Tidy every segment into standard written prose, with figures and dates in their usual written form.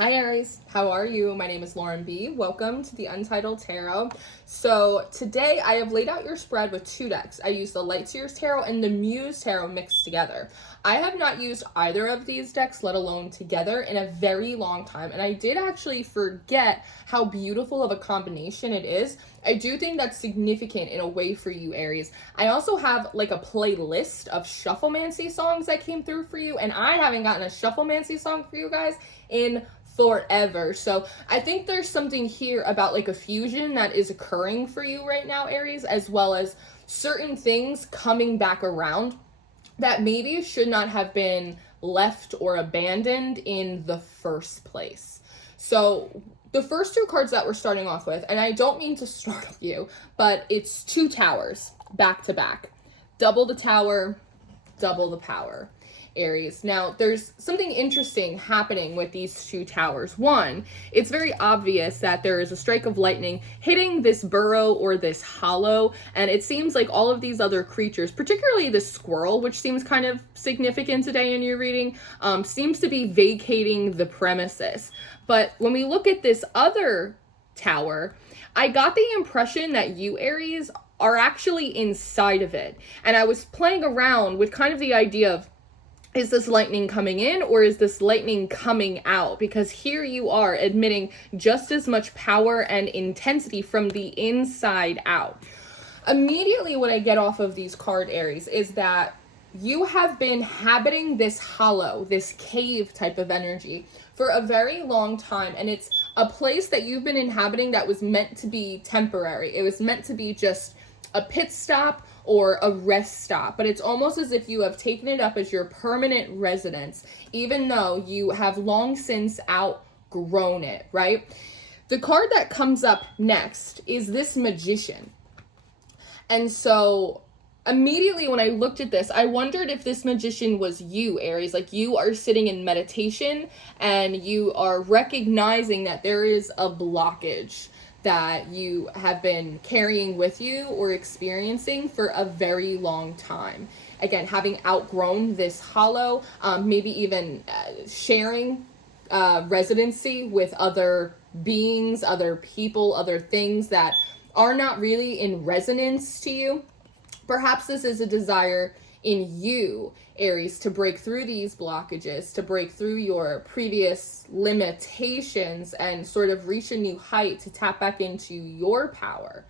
Hi Aries, how are you? My name is Lauren B. Welcome to the Untitled Tarot. So today I have laid out your spread with two decks. I used the Light Seers Tarot and the Muse Tarot mixed together. I have not used either of these decks, let alone together, in a very long time, and I did actually forget how beautiful of a combination it is. I do think that's significant in a way for you, Aries. I also have like a playlist of Shufflemancy songs that came through for you, and I haven't gotten a Shufflemancy song for you guys in forever. So I think there's something here about like a fusion that is occurring for you right now, Aries, as well as certain things coming back around that maybe should not have been left or abandoned in the first place. So the first two cards that we're starting off with, and I don't mean to startle you, but it's two towers back to back. Double the tower, double the power. Aries. Now, there's something interesting happening with these two towers. One, it's very obvious that there is a strike of lightning hitting this burrow or this hollow, and it seems like all of these other creatures, particularly the squirrel, which seems kind of significant today in your reading, seems to be vacating the premises. But when we look at this other tower, I got the impression that you, Aries, are actually inside of it. And I was playing around with kind of the idea of, is this lightning coming in or is this lightning coming out? Because here you are admitting just as much power and intensity from the inside out. Immediately what I get off of these card, Aries, is that you have been inhabiting this hollow, this cave type of energy for a very long time. And it's a place that you've been inhabiting that was meant to be temporary. It was meant to be just a pit stop or a rest stop, but it's almost as if you have taken it up as your permanent residence, even though you have long since outgrown it, right? The card that comes up next is this Magician. And so immediately when I looked at this, I wondered if this Magician was you, Aries. Like you are sitting in meditation and you are recognizing that there is a blockage that you have been carrying with you or experiencing for a very long time. Again, having outgrown this hollow, maybe even sharing residency with other beings, other people, other things that are not really in resonance to you. Perhaps this is a desire in you, Aries, to break through these blockages, to break through your previous limitations and sort of reach a new height to tap back into your power.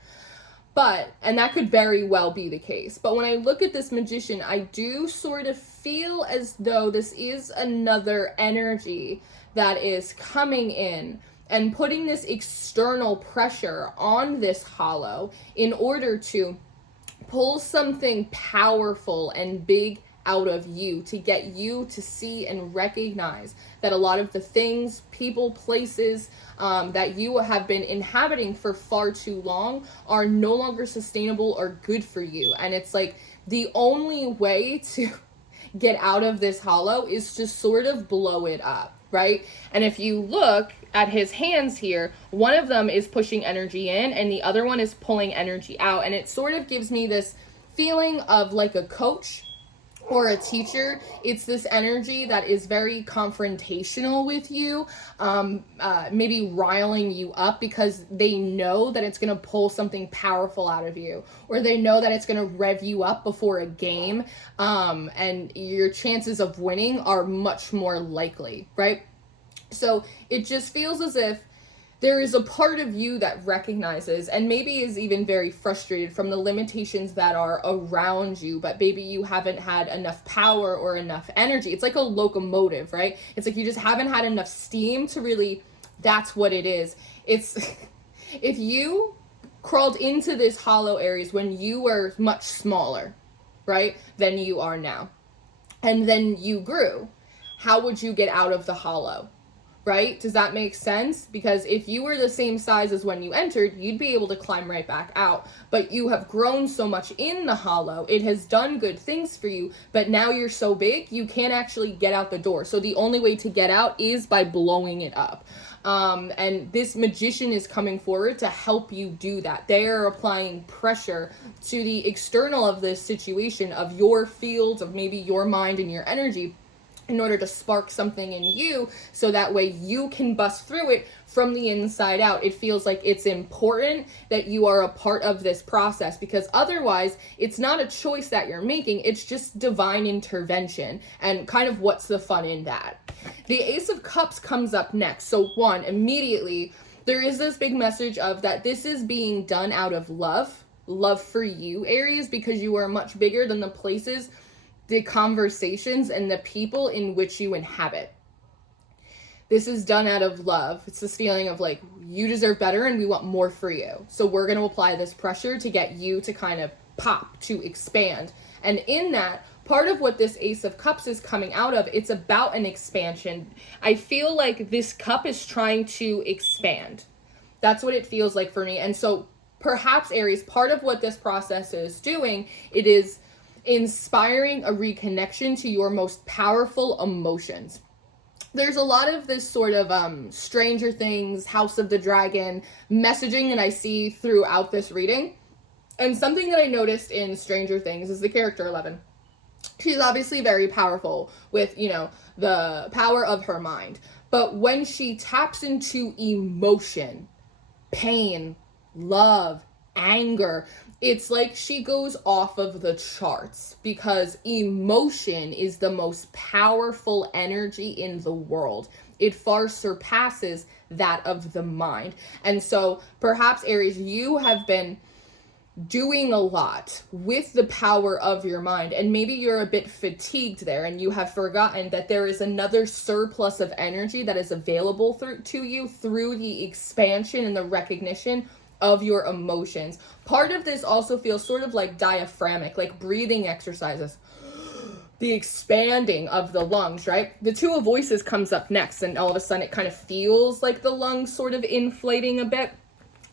And that could very well be the case. But when I look at this Magician, I do sort of feel as though this is another energy that is coming in and putting this external pressure on this hollow in order to pull something powerful and big out of you, to get you to see and recognize that a lot of the things, people, places that you have been inhabiting for far too long are no longer sustainable or good for you. And it's like the only way to get out of this hollow is to sort of blow it up, right? And if you look at his hands here, one of them is pushing energy in and the other one is pulling energy out. And it sort of gives me this feeling of like a coach or a teacher. It's this energy that is very confrontational with you, maybe riling you up because they know that it's going to pull something powerful out of you, or they know that it's going to rev you up before a game, and your chances of winning are much more likely, right? So it just feels as if there is a part of you that recognizes and maybe is even very frustrated from the limitations that are around you, but maybe you haven't had enough power or enough energy. It's like a locomotive, right? It's like you just haven't had enough steam to really, that's what it is. It's, if you crawled into this hollow, Aries, when you were much smaller, right, than you are now, and then you grew, how would you get out of the hollow? Right? Does that make sense? Because if you were the same size as when you entered, you'd be able to climb right back out. But you have grown so much in the hollow. It has done good things for you, but now you're so big, you can't actually get out the door. So the only way to get out is by blowing it up. And this Magician is coming forward to help you do that. They are applying pressure to the external of this situation, of your field, of maybe your mind and your energy, in order to spark something in you so that way you can bust through it from the inside out. It feels like it's important that you are a part of this process, because otherwise it's not a choice that you're making, it's just divine intervention. And kind of what's the fun in that? The Ace of Cups comes up next. So one, immediately there is this big message of that this is being done out of love for you, Aries, because you are much bigger than the places, the conversations, and the people in which you inhabit. This is done out of love. It's this feeling of like, you deserve better and we want more for you. So we're going to apply this pressure to get you to kind of pop, to expand. And in that, part of what this Ace of Cups is coming out of, it's about an expansion. I feel like this cup is trying to expand. That's what it feels like for me. And so perhaps, Aries, part of what this process is doing, it is inspiring a reconnection to your most powerful emotions. There's a lot of this sort of Stranger Things, House of the Dragon messaging that I see throughout this reading. And something that I noticed in Stranger Things is the character 11. She's obviously very powerful with, you know, the power of her mind. But when she taps into emotion, pain, love, anger, it's like she goes off of the charts, because emotion is the most powerful energy in the world. It far surpasses that of the mind. And so perhaps, Aries, you have been doing a lot with the power of your mind, and maybe you're a bit fatigued there and you have forgotten that there is another surplus of energy that is available to you through the expansion and the recognition of your emotions. Part of this also feels sort of like diaphragmic, like breathing exercises, the expanding of the lungs, right? The Two of Voices comes up next, and all of a sudden it kind of feels like the lungs sort of inflating a bit.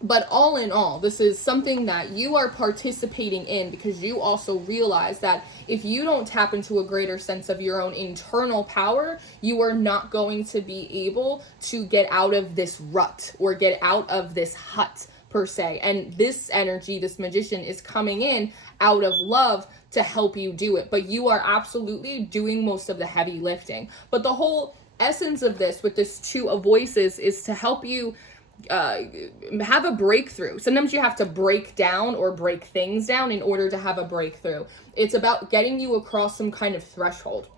But all in all, this is something that you are participating in, because you also realize that if you don't tap into a greater sense of your own internal power, you are not going to be able to get out of this rut or get out of this hut, per se. And this energy, this magician, is coming in out of love to help you do it. But you are absolutely doing most of the heavy lifting. But the whole essence of this with this Two of Voices is to help you have a breakthrough. Sometimes you have to break down or break things down in order to have a breakthrough. It's about getting you across some kind of threshold.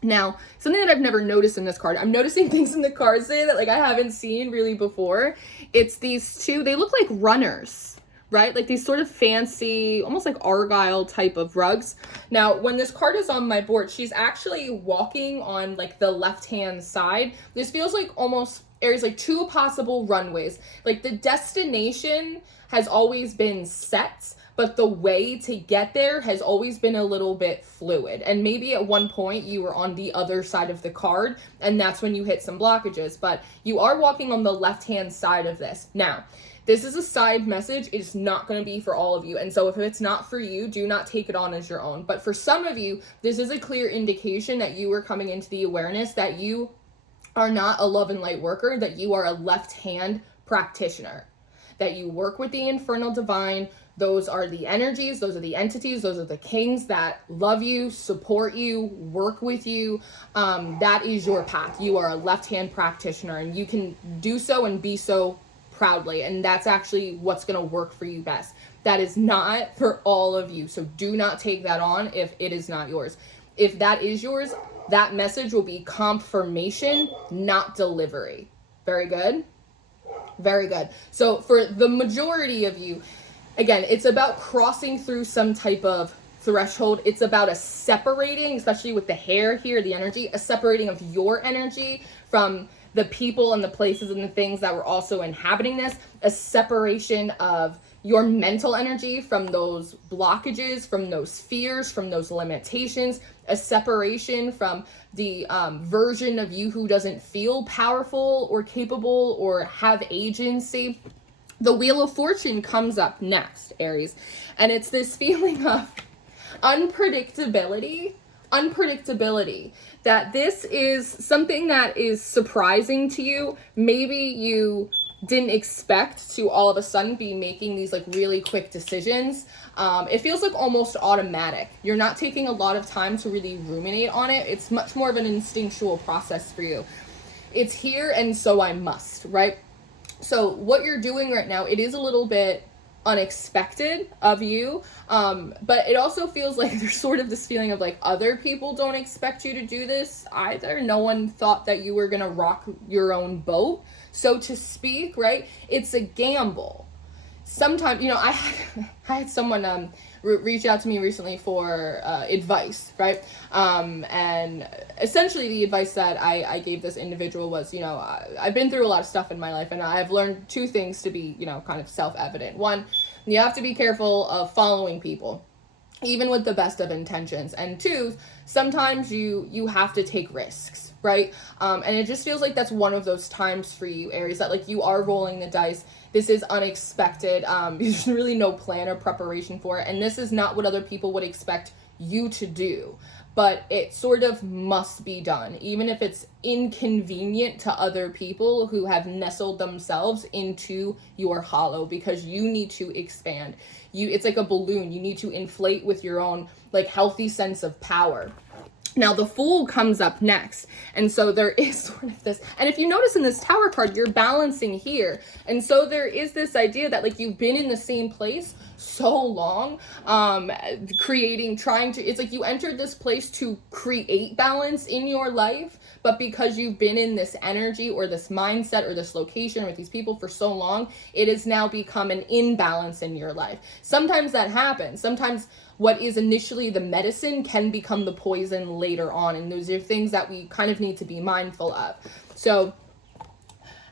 Now, something that I've never noticed in this card, I'm noticing things in the cards today that like I haven't seen really before. It's these two, they look like runners, right? Like these sort of fancy, almost like Argyle type of rugs. Now, when this card is on my board, she's actually walking on like the left-hand side. This feels like almost, Aries, like two possible runways. Like the destination has always been set, but the way to get there has always been a little bit fluid. And maybe at one point you were on the other side of the card, and that's when you hit some blockages. But you are walking on the left-hand side of this. Now, this is a side message. It's not going to be for all of you. And so if it's not for you, do not take it on as your own. But for some of you, this is a clear indication that you are coming into the awareness that you are not a love and light worker, that you are a left-hand practitioner, that you work with the infernal divine. Those are the energies, those are the entities, those are the kings that love you, support you, work with you. That is your path. You are a left-hand practitioner, and you can do so and be so proudly. And that's actually what's going to work for you best. That is not for all of you. So do not take that on if it is not yours. If that is yours, that message will be confirmation, not delivery. Very good. Very good. So for the majority of you, again, it's about crossing through some type of threshold. It's about a separating, especially with the hair here, the energy, a separating of your energy from the people and the places and the things that were also inhabiting this, a separation of your mental energy from those blockages, from those fears, from those limitations, a separation from the version of you who doesn't feel powerful or capable or have agency. The Wheel of Fortune comes up next, Aries, and it's this feeling of unpredictability, that this is something that is surprising to you. Maybe you didn't expect to all of a sudden be making these like really quick decisions. It feels like almost automatic. You're not taking a lot of time to really ruminate on it. It's much more of an instinctual process for you. It's here, and so I must, right? So what you're doing right now, it is a little bit unexpected of you, but it also feels like there's sort of this feeling of like other people don't expect you to do this either. No one thought that you were gonna rock your own boat, so to speak, right? It's a gamble. Sometimes, you know, I had someone reach out to me recently for advice, right? And essentially the advice that I gave this individual was, you know, I've been through a lot of stuff in my life, and I've learned two things to be, you know, kind of self-evident. One, you have to be careful of following people, even with the best of intentions. And two, sometimes you have to take risks, right? And it just feels like that's one of those times for you, Aries, that like you are rolling the dice. This is unexpected. There's really no plan or preparation for it. And this is not what other people would expect you to do. But it sort of must be done, even if it's inconvenient to other people who have nestled themselves into your hollow, because you need to expand. It's like a balloon. You need to inflate with your own like healthy sense of power. Now, the Fool comes up next, and so there is sort of this, and if you notice in this Tower card, you're balancing here, and so there is this idea that, like, you've been in the same place so long, it's like you entered this place to create balance in your life, but because you've been in this energy or this mindset or this location with these people for so long, it has now become an imbalance in your life. Sometimes that happens. Sometimes what is initially the medicine can become the poison later on, and those are things that we kind of need to be mindful of. So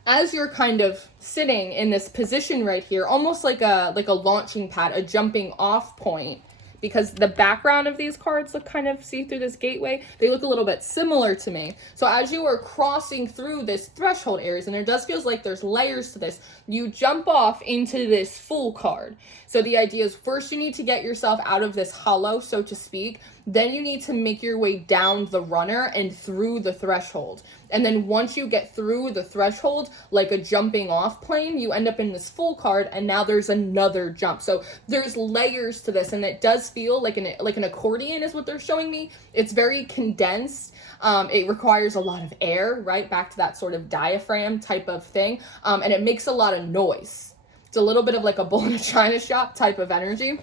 as you're kind of sitting in this position right here, almost like a launching pad, a jumping off point, because the background of these cards look kind of, see through this gateway, they look a little bit similar to me. So as you are crossing through this threshold, Aries, and there does feels like there's layers to this, you jump off into this Fool card. So the idea is first you need to get yourself out of this hollow, so to speak. Then you need to make your way down the runner and through the threshold. And then once you get through the threshold, like a jumping off plane, you end up in this Fool card, and now there's another jump. So there's layers to this, and it does feel like an accordion is what they're showing me. It's very condensed. It requires a lot of air, right? Back to that sort of diaphragm type of thing. And it makes a lot of noise. It's a little bit of like a bull in a china shop type of energy.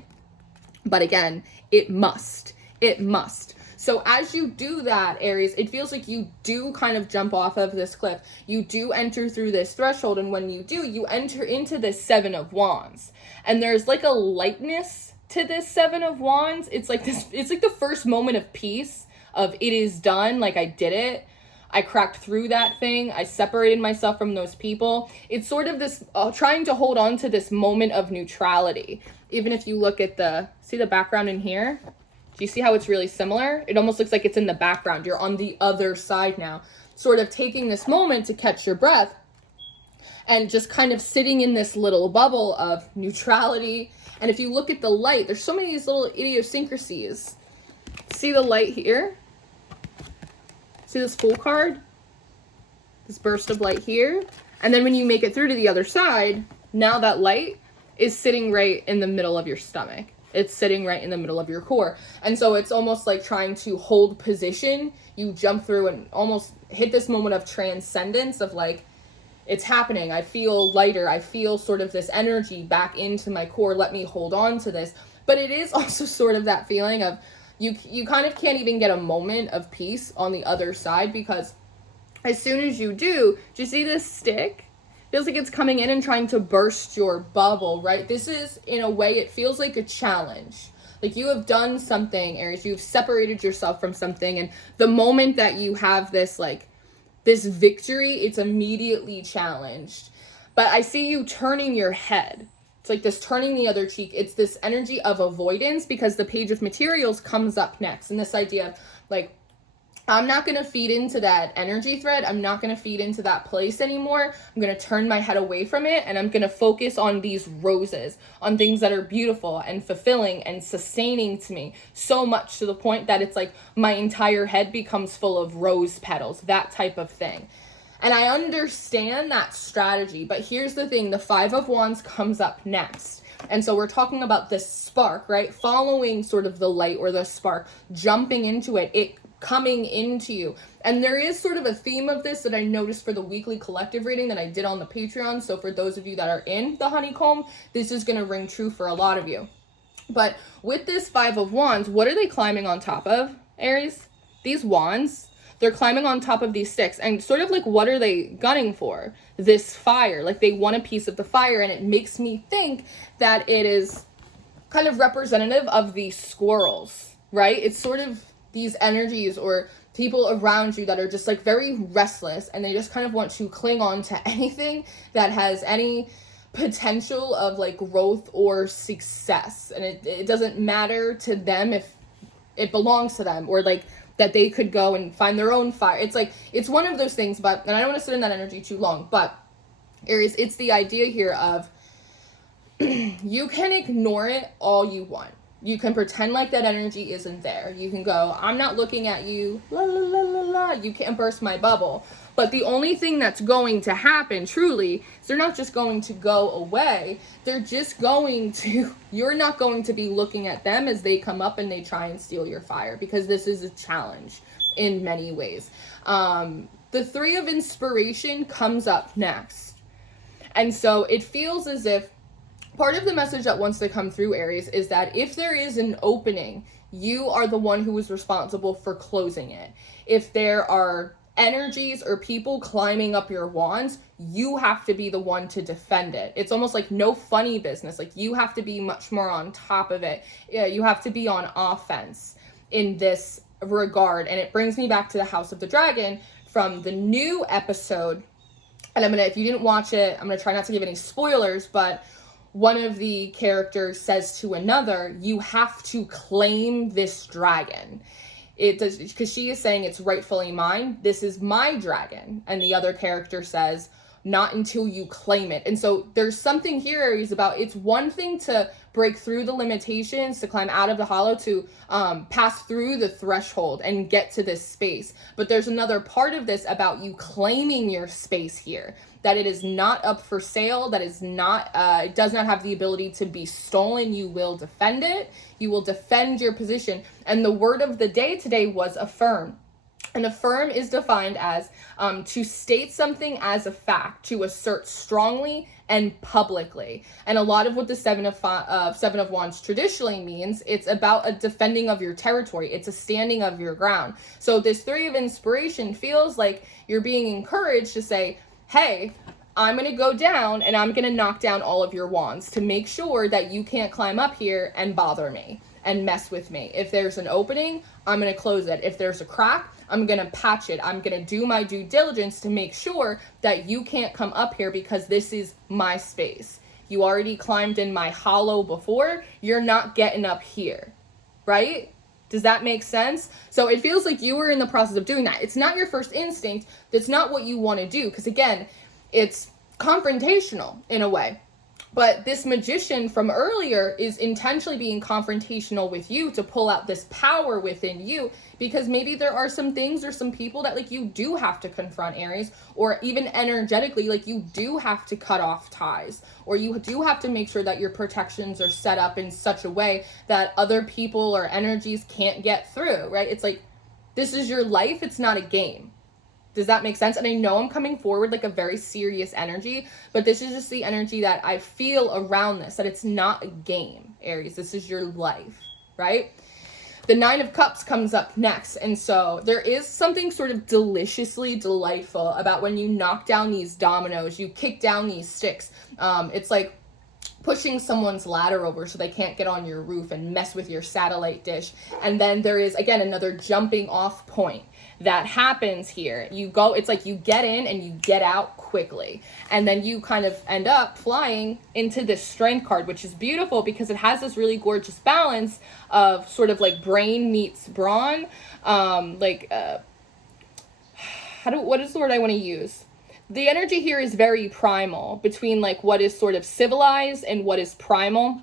But again, it must. It must. So as you do that, Aries, it feels like you do kind of jump off of this cliff. You do enter through this threshold, and when you do, you enter into this Seven of Wands. And there's like a lightness to this Seven of Wands. It's like this, it's like the first moment of peace, of it is done, like I did it. I cracked through that thing. I separated myself from those people. It's sort of this, trying to hold on to this moment of neutrality. Even if you look at see the background in here? Do you see how it's really similar? It almost looks like it's in the background. You're on the other side now, sort of taking this moment to catch your breath and just kind of sitting in this little bubble of neutrality. And if you look at the light, there's so many of these little idiosyncrasies. See the light here? See this Fool card? This burst of light here? And then when you make it through to the other side, now that light is sitting right in the middle of your stomach. It's sitting right in the middle of your core. And so it's almost like trying to hold position. You jump through and almost hit this moment of transcendence of like, it's happening. I feel lighter. I feel sort of this energy back into my core. Let me hold on to this. But it is also sort of that feeling of you kind of can't even get a moment of peace on the other side, because as soon as you do you see this stick? Feels like it's coming in and trying to burst your bubble, right? This is, in a way, it feels like a challenge. Like you have done something, Aries, you've separated yourself from something, and the moment that you have this, like, this victory, it's immediately challenged. But I see you turning your head. It's like this turning the other cheek. It's this energy of avoidance, because the Page of Materials comes up next, and this idea of, like, I'm not going to feed into that energy thread. I'm not going to feed into that place anymore. I'm going to turn my head away from it, and I'm going to focus on these roses, on things that are beautiful and fulfilling and sustaining to me, so much to the point that it's like my entire head becomes full of rose petals, that type of thing. And I understand that strategy, but here's the thing, the Five of Wands comes up next. And so we're talking about this spark, right? Following sort of the light or the spark, jumping into it, it coming into you. And there is sort of a theme of this that I noticed for the weekly collective reading that I did on the Patreon. So for those of you that are in the Honeycomb, this is going to ring true for a lot of you. But with this Five of Wands, what are they climbing on top of, Aries? These wands. They're climbing on top of these sticks, and sort of like, what are they gunning for? This fire. Like, they want a piece of the fire, and it makes me think that it is kind of representative of the squirrels, right? It's sort of these energies or people around you that are just like very restless, and they just kind of want to cling on to anything that has any potential of like growth or success. And it doesn't matter to them if it belongs to them, or like that they could go and find their own fire. It's like, it's one of those things, but, and I don't want to sit in that energy too long, but Aries, it's the idea here of you can ignore it all you want. You can pretend like that energy isn't there. You can go, I'm not looking at you, la la la la la. You can't burst my bubble. But the only thing that's going to happen, truly, is they're not just going to go away. They're just going to, you're not going to be looking at them as they come up and they try and steal your fire, because this is a challenge in many ways. The Three of Inspiration comes up next. And so it feels as if part of the message that wants to come through, Aries, is that if there is an opening, you are the one who is responsible for closing it. If there are energies or people climbing up your wands, you have to be the one to defend it. It's almost like no funny business. Like, you have to be much more on top of it. Yeah, you have to be on offense in this regard. And it brings me back to the House of the Dragon from the new episode. And if you didn't watch it, I'm gonna try not to give any spoilers, but one of the characters says to another, you have to claim this dragon. It does, because she is saying it's rightfully mine. This is my dragon. And the other character says, not until you claim it. And so there's something here, Aries, about it's one thing to break through the limitations, to climb out of the hollow, to pass through the threshold and get to this space. But there's another part of this about you claiming your space here, that it is not up for sale, that is not, it does not have the ability to be stolen. You will defend it. You will defend your position. And the word of the day today was affirm. And affirm is defined as to state something as a fact, to assert strongly and publicly. And a lot of what the Seven of Wands traditionally means, it's about a defending of your territory. It's a standing of your ground. So this Three of Inspiration feels like you're being encouraged to say, hey, I'm going to go down and I'm going to knock down all of your wands to make sure that you can't climb up here and bother me and mess with me. If there's an opening, I'm going to close it. If there's a crack, I'm going to patch it. I'm going to do my due diligence to make sure that you can't come up here, because this is my space. You already climbed in my hollow before. You're not getting up here, right? Does that make sense? So it feels like you were in the process of doing that. It's not your first instinct. That's not what you want to do, because again, it's confrontational in a way. But this magician from earlier is intentionally being confrontational with you to pull out this power within you, because maybe there are some things or some people that like you do have to confront, Aries, or even energetically, like you do have to cut off ties, or you do have to make sure that your protections are set up in such a way that other people or energies can't get through, right? It's like, this is your life. It's not a game. Does that make sense? And I know I'm coming forward like a very serious energy, but this is just the energy that I feel around this, that it's not a game, Aries. This is your life, right? The Nine of Cups comes up next. And so there is something sort of deliciously delightful about when you knock down these dominoes, you kick down these sticks. It's like pushing someone's ladder over so they can't get on your roof and mess with your satellite dish. And then there is, again, another jumping off point that happens here. You go, it's like you get in and you get out quickly. And then you kind of end up flying into this Strength card, which is beautiful because it has this really gorgeous balance of sort of like brain meets brawn. What is the word I want to use? The energy here is very primal, between like what is sort of civilized and what is primal.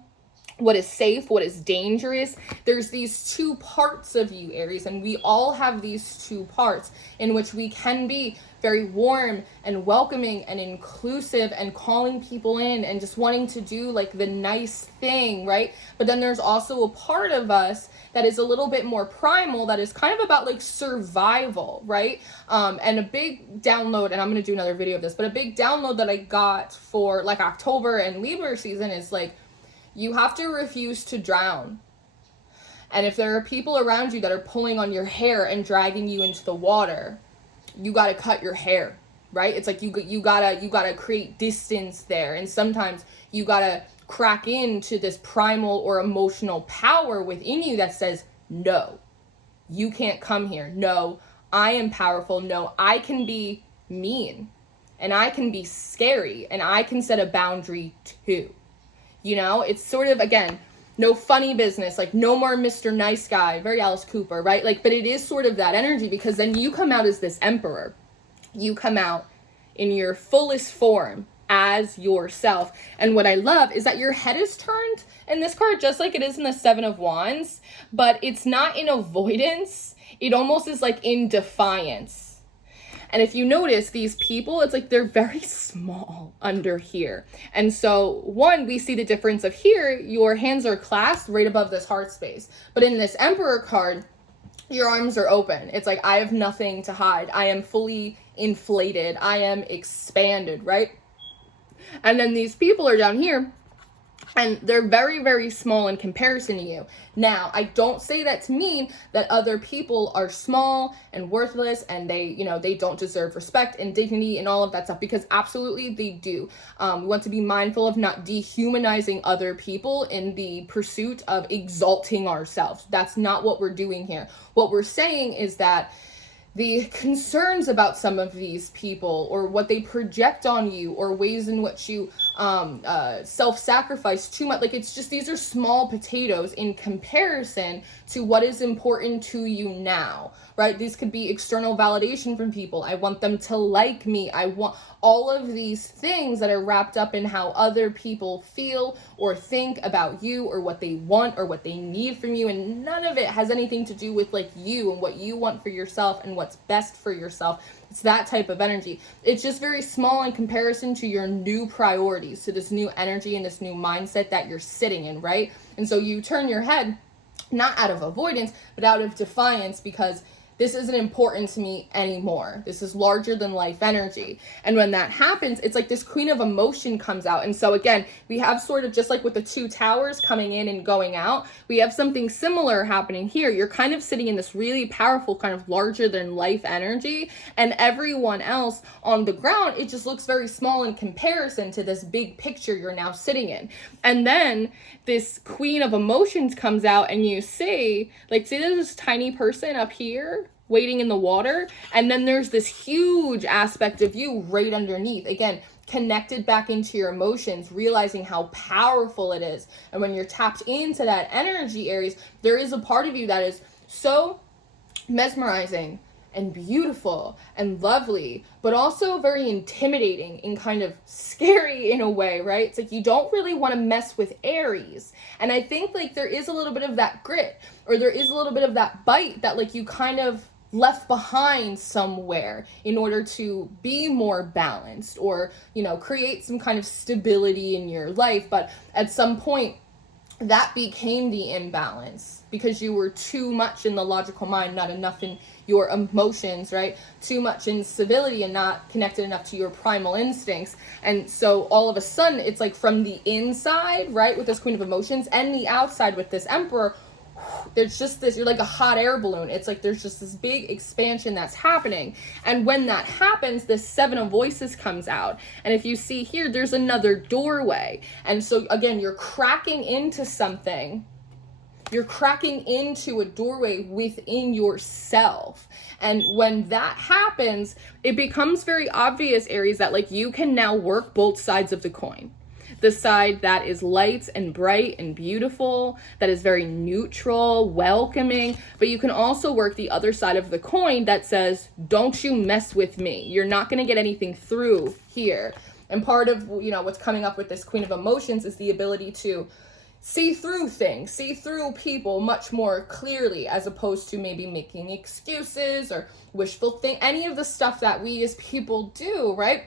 what is safe, what is dangerous. There's these two parts of you, Aries, and we all have these two parts in which we can be very warm and welcoming and inclusive and calling people in and just wanting to do like the nice thing, right? But then there's also a part of us that is a little bit more primal, that is kind of about like survival, right? And a big download, and I'm going to do another video of this, but a big download that I got for like October and Libra season is like, you have to refuse to drown. And if there are people around you that are pulling on your hair and dragging you into the water, you got to cut your hair, right? It's like you gotta create distance there. And sometimes you got to crack into this primal or emotional power within you that says, no, you can't come here. No, I am powerful. No, I can be mean and I can be scary and I can set a boundary too. You know, it's sort of, again, no funny business, like no more Mr. Nice Guy, very Alice Cooper, right? Like, but it is sort of that energy, because then you come out as this emperor. You come out in your fullest form as yourself. And what I love is that your head is turned in this card, just like it is in the Seven of Wands, but it's not in avoidance. It almost is like in defiance. And if you notice, these people, it's like they're very small under here. And so, one, we see the difference of here, your hands are clasped right above this heart space. But in this Emperor card, your arms are open. It's like, I have nothing to hide. I am fully inflated. I am expanded, right? And then these people are down here, and they're very, very small in comparison to you. Now, I don't say that to mean that other people are small and worthless and they don't deserve respect and dignity and all of that stuff, because absolutely they do. We want to be mindful of not dehumanizing other people in the pursuit of exalting ourselves. That's not what we're doing here. What we're saying is that the concerns about some of these people, or what they project on you, or ways in which you self-sacrifice too much, like, it's just, these are small potatoes in comparison to what is important to you now, right? These could be external validation from people. I want them to like me. I want all of these things that are wrapped up in how other people feel or think about you, or what they want or what they need from you. And none of it has anything to do with like you and what you want for yourself and what's best for yourself. It's that type of energy. It's just very small in comparison to your new priorities, to this new energy and this new mindset that you're sitting in, right? And so you turn your head, not out of avoidance, but out of defiance, because this isn't important to me anymore. This is larger than life energy. And when that happens, it's like this Queen of Emotion comes out. And so again, we have sort of, just like with the two towers coming in and going out, we have something similar happening here. You're kind of sitting in this really powerful kind of larger than life energy, and everyone else on the ground, it just looks very small in comparison to this big picture you're now sitting in. And then this Queen of Emotions comes out, and you see, like, see there's this tiny person up here waiting in the water, and then there's this huge aspect of you right underneath, again, connected back into your emotions, realizing how powerful it is. And when you're tapped into that energy, Aries, there is a part of you that is so mesmerizing and beautiful and lovely, but also very intimidating and kind of scary in a way, right? It's like you don't really want to mess with Aries. And I think like there is a little bit of that grit, or there is a little bit of that bite that like you kind of left behind somewhere in order to be more balanced, or, you know, create some kind of stability in your life. But at some point that became the imbalance, because you were too much in the logical mind, not enough in your emotions, right? Too much in civility and not connected enough to your primal instincts. And so all of a sudden it's like from the inside, right, with this Queen of Emotions, and the outside with this Emperor, there's just this, you're like a hot air balloon. It's like there's just this big expansion that's happening. And when that happens, this Seven of Voices comes out. And if you see here, there's another doorway. And so again, you're cracking into something. You're cracking into a doorway within yourself. And when that happens, it becomes very obvious, Aries, that like you can now work both sides of the coin. The side that is light and bright and beautiful, that is very neutral, welcoming, but you can also work the other side of the coin that says, don't you mess with me. You're not going to get anything through here. And part of, you know, what's coming up with this Queen of Emotions is the ability to see through things, see through people much more clearly, as opposed to maybe making excuses or wishful think, any of the stuff that we as people do, right?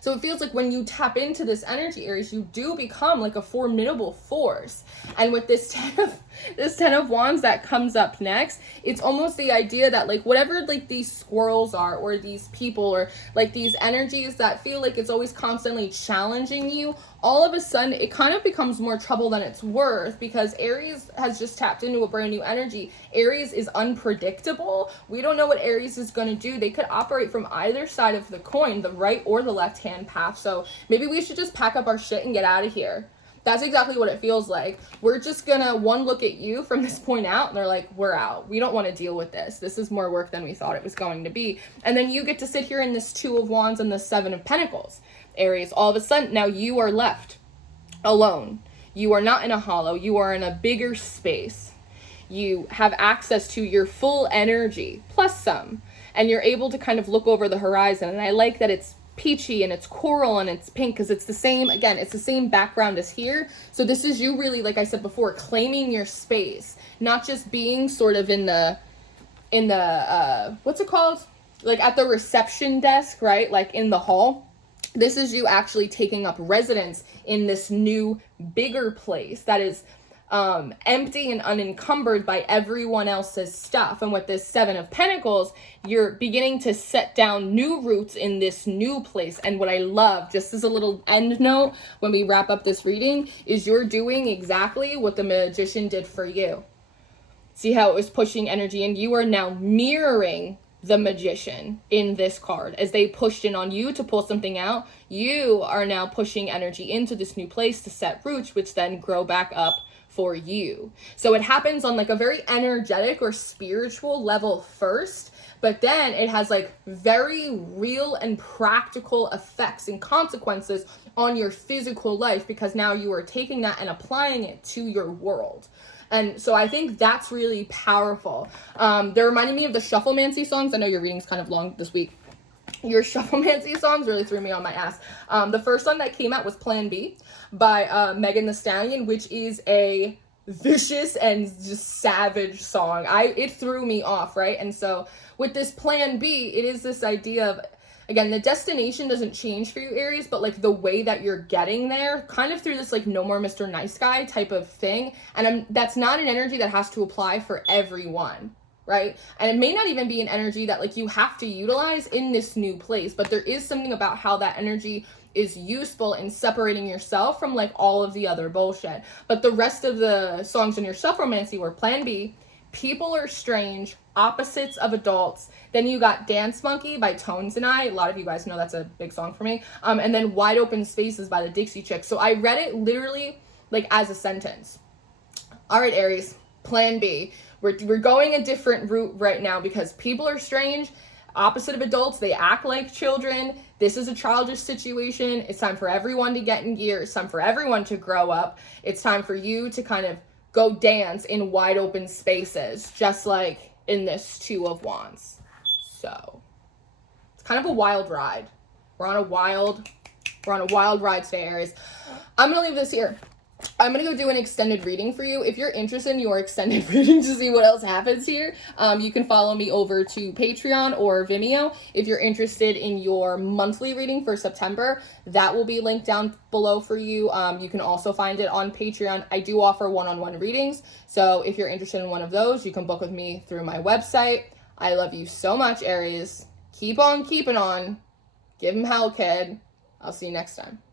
So it feels like when you tap into this energy, Aries, you do become like a formidable force. And with this 10 of Wands that comes up next, it's almost the idea that like whatever like these squirrels are, or these people, or like these energies that feel like it's always constantly challenging you, all of a sudden it kind of becomes more trouble than it's worth, because Aries has just tapped into a brand new energy. Aries is unpredictable. We don't know what Aries is going to do. They could operate from either side of the coin, the right or the left hand path. So maybe we should just pack up our shit and get out of here. That's exactly what it feels like. We're just gonna one look at you from this point out and they're like, we're out. We don't want to deal with this. This is more work than we thought it was going to be. And then you get to sit here in this 2 of Wands and the 7 of Pentacles. Aries, all of a sudden now you are left alone. You are not in a hollow. You are in a bigger space. You have access to your full energy plus some, and you're able to kind of look over the horizon. And I like that it's peachy and it's coral and it's pink, because it's the same, again, it's the same background as here. So this is you really, like I said before, claiming your space, not just being sort of in the what's it called, like at the reception desk, right, like in the hall. This is you actually taking up residence in this new bigger place that is empty and unencumbered by everyone else's stuff. And with this 7 of Pentacles, you're beginning to set down new roots in this new place. And what I love, just as a little end note when we wrap up this reading, is you're doing exactly what the Magician did for you. See how it was pushing energy, and you are now mirroring the Magician in this card. As they pushed in on you to pull something out, you are now pushing energy into this new place to set roots, which then grow back up for you. So it happens on like a very energetic or spiritual level first, but then it has like very real and practical effects and consequences on your physical life, because now you are taking that and applying it to your world. And so I think that's really powerful. They're reminding me of the Shufflemancy songs. I know your reading's kind of long this week. Your Shufflemancy songs really threw me on my ass. The first one that came out was Plan B by Megan Thee Stallion, which is a vicious and just savage song. It threw me off, right? And so with this Plan B, it is this idea of, again, the destination doesn't change for you, Aries, but like the way that you're getting there, kind of through this like no more Mr. Nice Guy type of thing. And that's not an energy that has to apply for everyone, right? And it may not even be an energy that like you have to utilize in this new place, but there is something about how that energy is useful in separating yourself from like all of the other bullshit. But the rest of the songs in your Shufflemancy were Plan B, People Are Strange, Opposites of Adults. Then you got Dance Monkey by Tones and I. A lot of you guys know that's a big song for me. And then Wide Open Spaces by the Dixie Chicks. So I read it literally like as a sentence. All right, Aries, Plan B. We're going a different route right now, because people are strange, opposite of adults, they act like children. This is a childish situation. It's time for everyone to get in gear. It's time for everyone to grow up. It's time for you to kind of go dance in wide open spaces, just like in this 2 of Wands. So it's kind of a wild ride. We're on a wild ride today, Aries. I'm gonna leave this here. I'm going to go do an extended reading for you. If you're interested in your extended reading to see what else happens here, you can follow me over to Patreon or Vimeo. If you're interested in your monthly reading for September, that will be linked down below for you. You can also find it on Patreon. I do offer one-on-one readings. So if you're interested in one of those, you can book with me through my website. I love you so much, Aries. Keep on keeping on. Give 'em hell, kid. I'll see you next time.